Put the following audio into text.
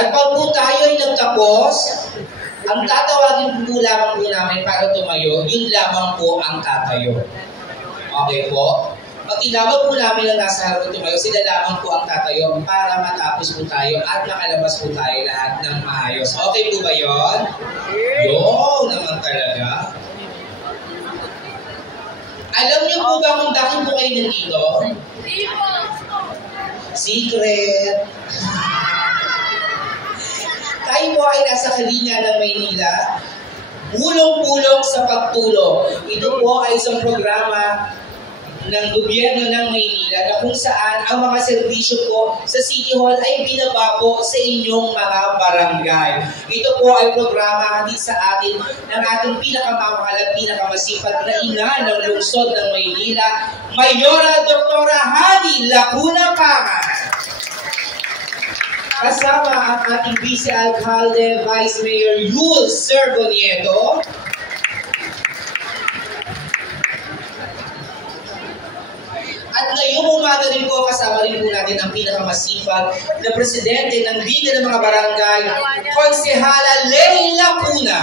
At pag po tayo ay nagtapos, ang tatawagin po lamang po namin para tumayo, yun lamang po ang tatayo. Okay po? Pag tinawag po namin ang nasa harap tumayo, sila lamang po ang tatayo para matapos po tayo at makalabas po tayo lahat ng maayos. Okay po ba yun? Yun naman talaga. Alam niyo po ba kung bakit po kayo nandito? Secret. Tayo po ay nasa Kalina ng Maynila. Pulong-pulong sa pagtulong. Ito po ay isang programa ng gobyerno ng Maynila na kung saan ang mga serbisyo po sa City Hall ay binaba po sa inyong mga barangay. Ito po ay programa hatid sa atin ng ating pinakamamahal at pinakamasipag na ina ng lungsod ng Maynila, Mayora Dr. Hani Lacuna Pangan. Kasama ang ating Vice Alcalde, Vice Mayor Yul Servonieto. At ngayong umaga rin po, kasama rin po natin ang pinakamasipag na presidente ng Liga ng mga Barangay, Konsehala Leila Lacuna.